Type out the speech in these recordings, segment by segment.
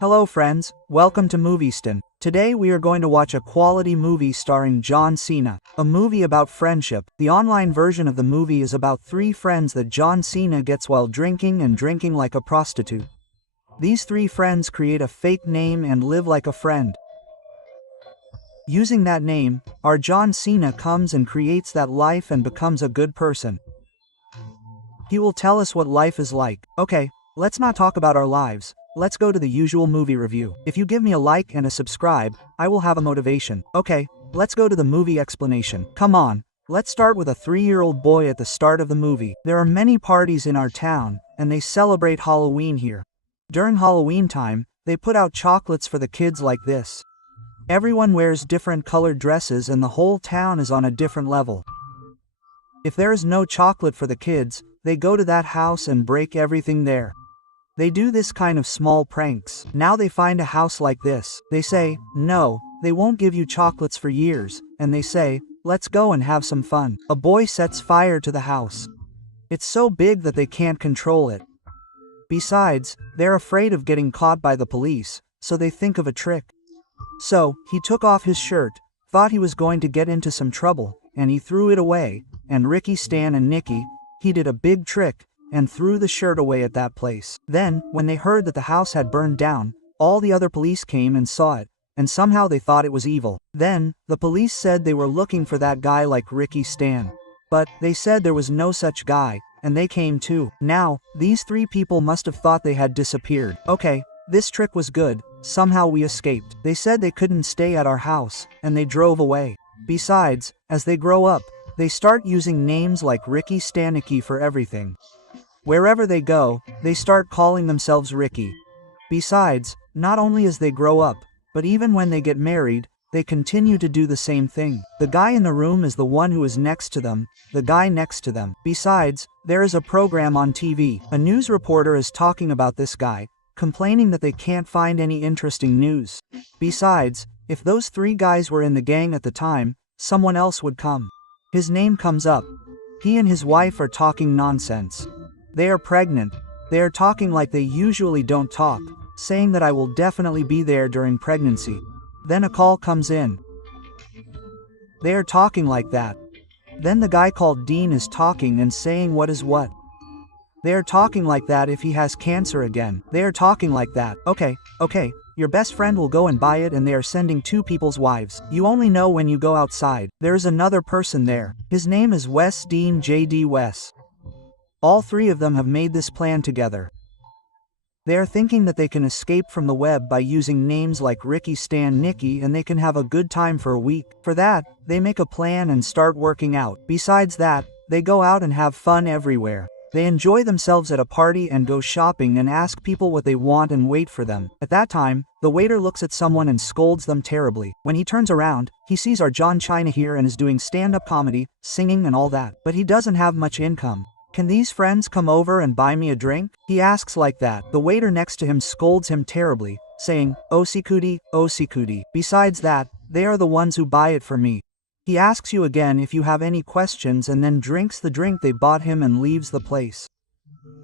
Hello friends, welcome to Movieston. Today we are going to watch a quality movie starring John Cena, a movie about friendship. The online version of the movie is about three friends that John Cena gets while drinking and drinking like a prostitute. These three friends create a fake name and live like a friend. Using that name, our John Cena comes and creates that life and becomes a good person. He will tell us what life is like. Okay, let's not talk about our lives. Let's go to the usual movie review. If you give me a like and a subscribe, I will have a motivation. Okay, let's go to the movie explanation. Come on, let's start with a 3-year-old boy at the start of the movie. There are many parties in our town, and they celebrate Halloween here. During Halloween time, they put out chocolates for the kids like this. Everyone wears different colored dresses and the whole town is on a different level. If there is no chocolate for the kids, they go to that house and break everything there. They do this kind of small pranks. Now they find a house like this. They say, no, they won't give you chocolates for years, and they say, let's go and have some fun. A boy sets fire to the house. It's so big that they can't control it. Besides, they're afraid of getting caught by the police, so they think of a trick. So, he took off his shirt, thought he was going to get into some trouble, and he threw it away, and Ricky, Stan and Nicky, he did a big trick, and threw the shirt away at that place. Then, when they heard that the house had burned down, all the other police came and saw it, and somehow they thought it was evil. Then, the police said they were looking for that guy like Ricky Stan. But, they said there was no such guy, and they came too. Now, these three people must have thought they had disappeared. Okay, this trick was good, somehow we escaped. They said they couldn't stay at our house, and they drove away. Besides, as they grow up, they start using names like Ricky Stanicky for everything. Wherever they go, they start calling themselves Ricky. Besides, not only as they grow up, but even when they get married, they continue to do the same thing. The guy in the room is the one who is next to them, the guy next to them. Besides, there is a program on TV. A news reporter is talking about this guy, complaining that they can't find any interesting news. Besides, if those three guys were in the gang at the time, someone else would come. His name comes up. He and his wife are talking nonsense. They are pregnant. They are talking like they usually don't talk, saying that I will definitely be there during pregnancy. Then a call comes in. They are talking like that. Then the guy called Dean is talking and saying what is what. They are talking like that if he has cancer again. They are talking like that. Okay, your best friend will go and buy it and they are sending two people's wives. You only know when you go outside. There is another person there. His name is Wes Dean J.D. Wes. All three of them have made this plan together. They are thinking that they can escape from the web by using names like Ricky, Stan, Nicky, and they can have a good time for a week. For that, they make a plan and start working out. Besides that, they go out and have fun everywhere. They enjoy themselves at a party and go shopping and ask people what they want and wait for them. At that time, the waiter looks at someone and scolds them terribly. When he turns around, he sees our John Cena here and is doing stand-up comedy, singing and all that. But he doesn't have much income. Can these friends come over and buy me a drink? He asks like that. The waiter next to him scolds him terribly, saying, Oedekerk, Oedekerk. Besides that, they are the ones who buy it for me. He asks you again if you have any questions and then drinks the drink they bought him and leaves the place.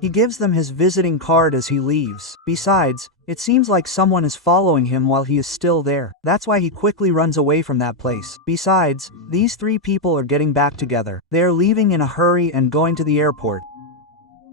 He gives them his visiting card as he leaves. Besides, it seems like someone is following him while he is still there. That's why he quickly runs away from that place. Besides, these three people are getting back together. They are leaving in a hurry and going to the airport.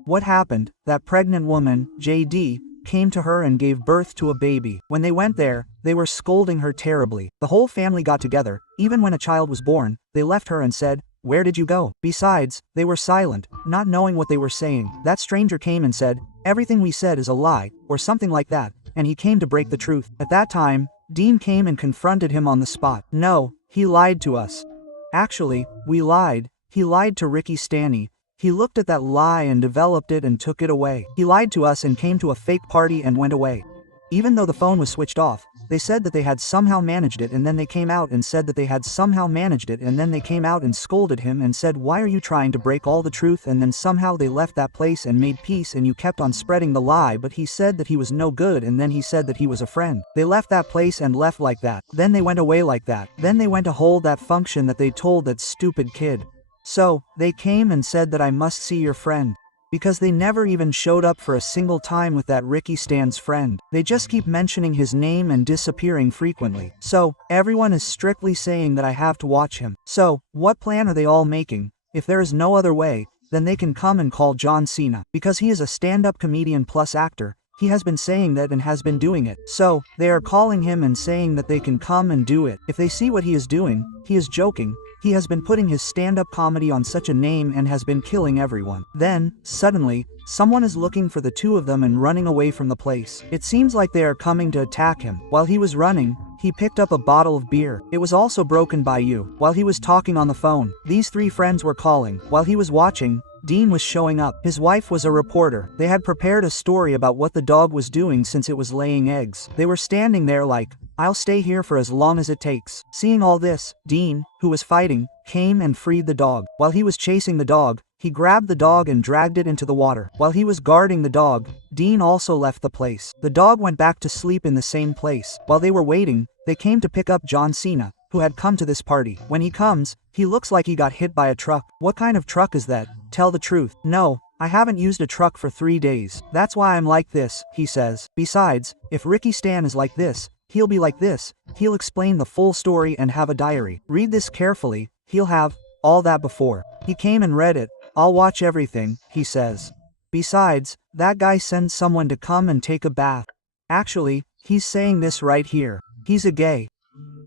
What happened? That pregnant woman, JD, came to her and gave birth to a baby. When they went there, they were scolding her terribly. The whole family got together. Even when a child was born, they left her and said, where did you go? Besides, they were silent, not knowing what they were saying. That stranger came and said, everything we said is a lie, or something like that, and he came to break the truth. At that time, Dean came and confronted him on the spot. No, he lied to us. Actually, we lied. He lied to Ricky Stanny. He looked at that lie and developed it and took it away. He lied to us and came to a fake party and went away. Even though the phone was switched off, they said that they had somehow managed it and then they came out and said that they had somehow managed it and then they came out and scolded him and said why are you trying to break all the truth and then somehow they left that place and made peace and you kept on spreading the lie but he said that he was no good and then he said that he was a friend. They left that place and left like that. Then they went away like that. Then they went to hold that function that they told that stupid kid. So, they came and said that I must see your friend. Because they never even showed up for a single time with that Ricky Stan's friend. They just keep mentioning his name and disappearing frequently. So, everyone is strictly saying that I have to watch him. So, what plan are they all making? If there is no other way, then they can come and call John Cena. Because he is a stand-up comedian plus actor, he has been saying that and has been doing it. So, they are calling him and saying that they can come and do it. If they see what he is doing, he is joking. He has been putting his stand-up comedy on such a name and has been killing everyone. Then, suddenly, someone is looking for the two of them and running away from the place. It seems like they are coming to attack him. While he was running, he picked up a bottle of beer. It was also broken by you. While he was talking on the phone, these three friends were calling. While he was watching, Dean was showing up. His wife was a reporter. They had prepared a story about what the dog was doing since it was laying eggs. They were standing there like, I'll stay here for as long as it takes. Seeing all this, Dean, who was fighting, came and freed the dog. While he was chasing the dog, he grabbed the dog and dragged it into the water. While he was guarding the dog, Dean also left the place. The dog went back to sleep in the same place. While they were waiting, they came to pick up John Cena, who had come to this party. When he comes, he looks like he got hit by a truck. What kind of truck is that? Tell the truth. No, I haven't used a truck for 3 days. That's why I'm like this, he says. Besides, if Ricky Stan is like this, he'll be like this. He'll explain the full story and have a diary. Read this carefully. He'll have all that before. He came and read it. I'll watch everything, he says. Besides, that guy sends someone to come and take a bath. Actually, he's saying this right here. He's a gay.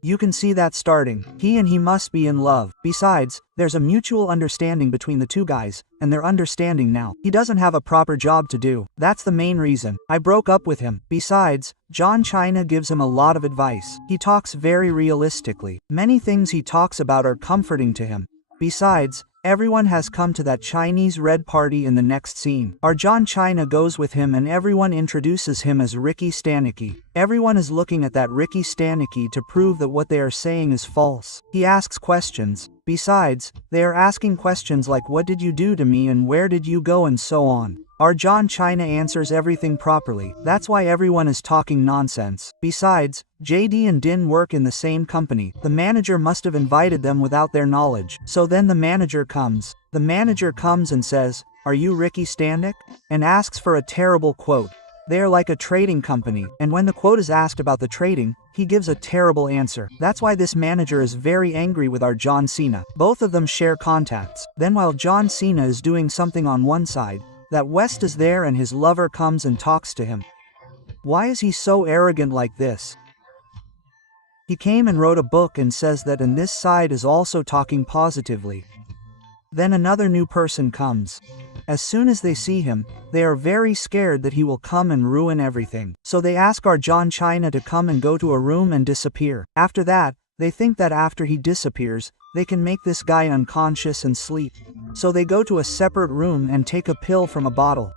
You can see that starting. He and he must be in love. Besides, there's a mutual understanding between the two guys, and they're understanding now. He doesn't have a proper job to do. That's the main reason. I broke up with him. Besides, John China gives him a lot of advice. He talks very realistically. Many things he talks about are comforting to him. Besides, everyone has come to that Chinese red party in the next scene. Our John China goes with him and everyone introduces him as Ricky Stanicky. Everyone is looking at that Ricky Stanicky to prove that what they are saying is false. He asks questions. Besides, they are asking questions like what did you do to me and where did you go and so on. Our John China answers everything properly. That's why everyone is talking nonsense. Besides, JD and Din work in the same company. The manager must have invited them without their knowledge. So then the manager comes. The manager comes and says, "Are you Ricky Stanicky?" and asks for a terrible quote. They are like a trading company, and when the quote is asked about the trading, he gives a terrible answer. That's why this manager is very angry with our John Cena. Both of them share contacts. Then while John Cena is doing something on one side, that West is there and his lover comes and talks to him. Why is he so arrogant like this? He came and wrote a book and says that and this side is also talking positively. Then another new person comes. As soon as they see him, they are very scared that he will come and ruin everything. So they ask our John China to come and go to a room and disappear. After that, they think that after he disappears, they can make this guy unconscious and sleep. So they go to a separate room and take a pill from a bottle.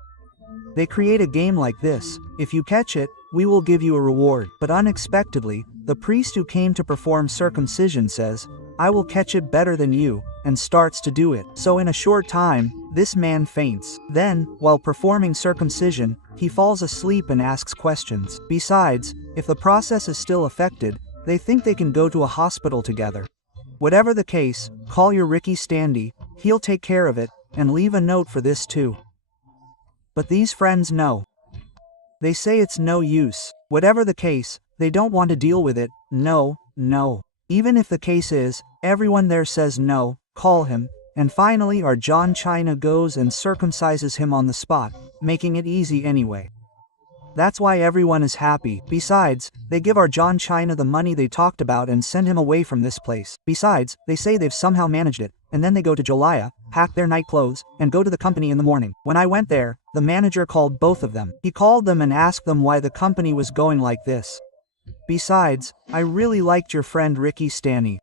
They create a game like this. If you catch it, we will give you a reward. But unexpectedly, the priest who came to perform circumcision says, I will catch it better than you, and starts to do it. So in a short time, this man faints. Then, while performing circumcision, he falls asleep and asks questions. Besides, if the process is still affected, they think they can go to a hospital together. Whatever the case, call your Ricky Standy, he'll take care of it, and leave a note for this too. But these friends know. They say it's no use. Whatever the case, they don't want to deal with it. No. Even if the case is, everyone there says no, call him, and finally our John China goes and circumcises him on the spot, making it easy anyway. That's why everyone is happy. Besides, they give our John China the money they talked about and send him away from this place. Besides, they say they've somehow managed it, and then they go to Jalaya, pack their night clothes, and go to the company in the morning. When I went there, the manager called both of them. He called them and asked them why the company was going like this. Besides, I really liked your friend Ricky Stanicky.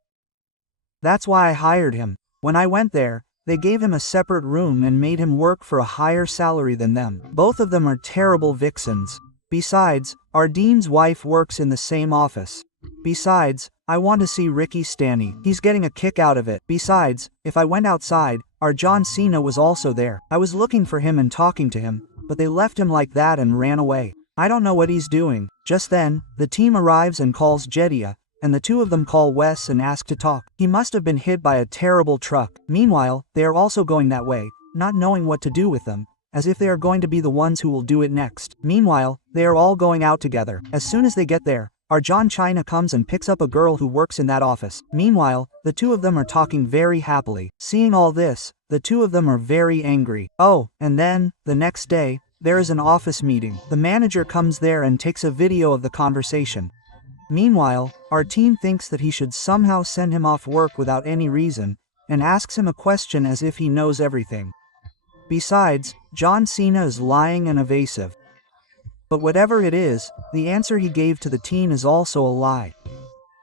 That's why I hired him. When I went there, they gave him a separate room and made him work for a higher salary than them. Both of them are terrible vixens. Besides, our dean's wife works in the same office. Besides, I want to see Ricky Stanicky. He's getting a kick out of it. Besides, if I went outside, our John Cena was also there. I was looking for him and talking to him, but they left him like that and ran away. I don't know what he's doing. Just then, the team arrives and calls Jedediah, and the two of them call Wes and ask to talk. He must have been hit by a terrible truck. Meanwhile, they are also going that way, not knowing what to do with them, as if they are going to be the ones who will do it next. Meanwhile, they are all going out together. As soon as they get there, our John China comes and picks up a girl who works in that office. Meanwhile, the two of them are talking very happily. Seeing all this, the two of them are very angry. Oh, and then, the next day, there is an office meeting. The manager comes there and takes a video of the conversation. Meanwhile, our team thinks that he should somehow send him off work without any reason, and asks him a question as if he knows everything. Besides, John Cena is lying and evasive. But whatever it is, the answer he gave to the teen is also a lie.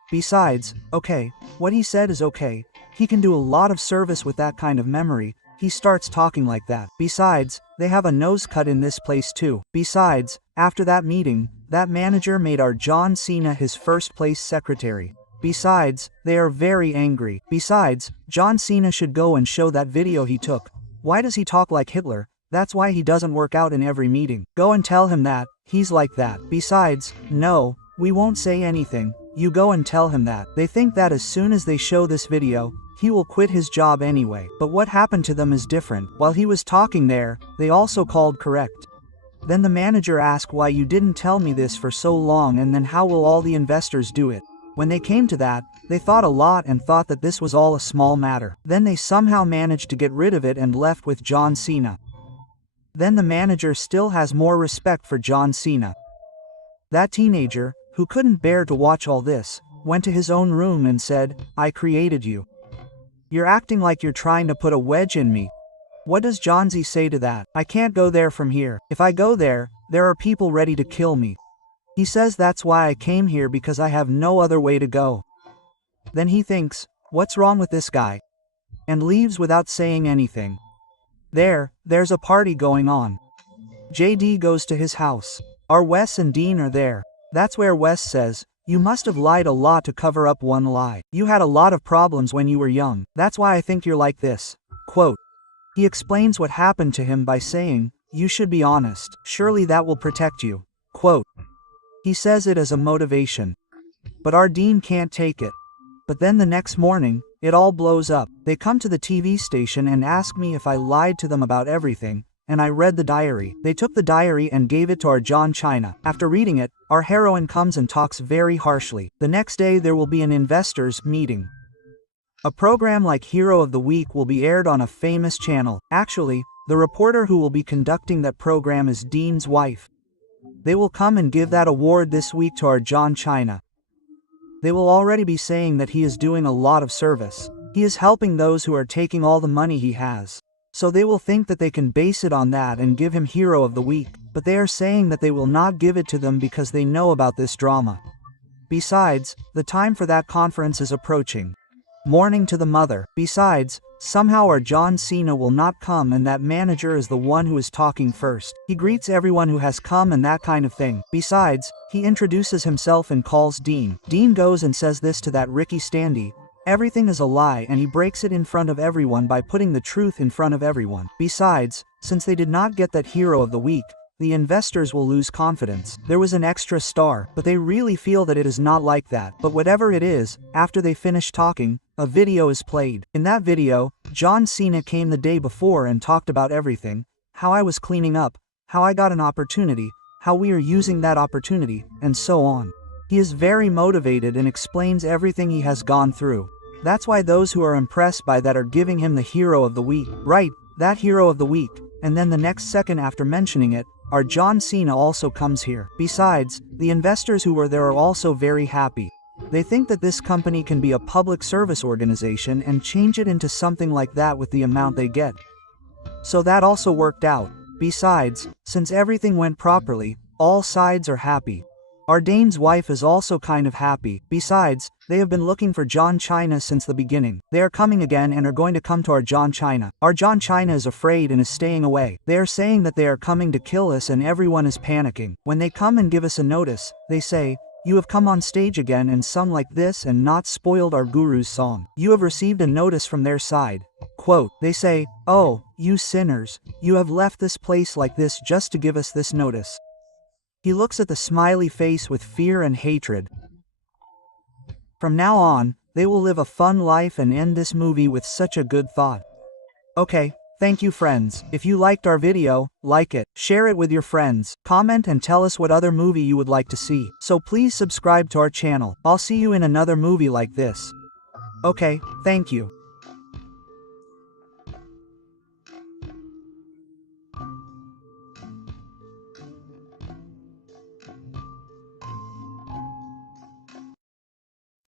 Besides, okay, what he said is okay, he can do a lot of service with that kind of memory. He starts talking like that. Besides, they have a nose cut in this place too. Besides, after that meeting, that manager made our John Cena his first place secretary. Besides, they are very angry. Besides, John Cena should go and show that video he took. Why does he talk like Hitler? That's why he doesn't work out in every meeting. Go and tell him that, he's like that. Besides, no, we won't say anything, you go and tell him that. They think that as soon as they show this video, he will quit his job anyway. But what happened to them is different. While he was talking there, they also called correct. Then the manager asked why you didn't tell me this for so long, and then how will all the investors do it? When they came to that, they thought a lot and thought that this was all a small matter. Then they somehow managed to get rid of it and left with John Cena. Then the manager still has more respect for John Cena. That teenager, who couldn't bear to watch all this, went to his own room and said, "I created you. You're acting like you're trying to put a wedge in me." What does John Z say to that? "I can't go there from here. If I go there, there are people ready to kill me." He says that's why I came here, because I have no other way to go. Then he thinks, what's wrong with this guy? And leaves without saying anything. There's a party going on. JD goes to his house. Our Wes and Dean are there. That's where Wes says, "You must have lied a lot to cover up one lie. You had a lot of problems when you were young. That's why I think you're like this." Quote. He explains what happened to him by saying, "You should be honest. Surely that will protect you." Quote. He says it as a motivation. But our Dean can't take it. But then the next morning, it all blows up. They come to the TV station and ask me if I lied to them about everything, and I read the diary. They took the diary and gave it to our John China. After reading it, our heroine comes and talks very harshly. The next day there will be an investors meeting. A program like Hero of the Week will be aired on a famous channel. Actually, the reporter who will be conducting that program is Dean's wife. They will come and give that award this week to our John China. They will already be saying that he is doing a lot of service. He is helping those who are taking all the money he has. So they will think that they can base it on that and give him Hero of the Week, but they are saying that they will not give it to them because they know about this drama. Besides, the time for that conference is approaching. Mourning to the mother. Besides, somehow our John Cena will not come, and that manager is the one who is talking first. He greets everyone who has come and that kind of thing. Besides, he introduces himself and calls Dean. Dean goes and says this to that Ricky Stanicky. Everything is a lie, and he breaks it in front of everyone by putting the truth in front of everyone. Besides, since they did not get that Hero of the Week, the investors will lose confidence. There was an extra star, but they really feel that it is not like that. But whatever it is, after they finish talking, a video is played. In that video, John Cena came the day before and talked about everything, how I was cleaning up, how I got an opportunity, how we are using that opportunity, and so on. He is very motivated and explains everything he has gone through. That's why those who are impressed by that are giving him the Hero of the Week. Right, that Hero of the Week. And then the next second after mentioning it, our John Cena also comes here. Besides, the investors who were there are also very happy. They think that this company can be a public service organization and change it into something like that with the amount they get. So that also worked out. Besides, since everything went properly, all sides are happy. Our Dane's wife is also kind of happy. Besides, they have been looking for John China since the beginning. They are coming again and are going to come to our John China. Our John China is afraid and is staying away. They are saying that they are coming to kill us and everyone is panicking. When they come and give us a notice, they say, "You have come on stage again and sung like this and not spoiled our guru's song. You have received a notice from their side." Quote, they say, "Oh, you sinners, you have left this place like this just to give us this notice." He looks at the smiley face with fear and hatred. From now on, they will live a fun life and end this movie with such a good thought. Okay, Thank you friends. If you liked our video, like it, share it with your friends, comment and tell us what other movie you would like to see. So please subscribe to our channel. I'll see you in another movie like this. Okay, thank you.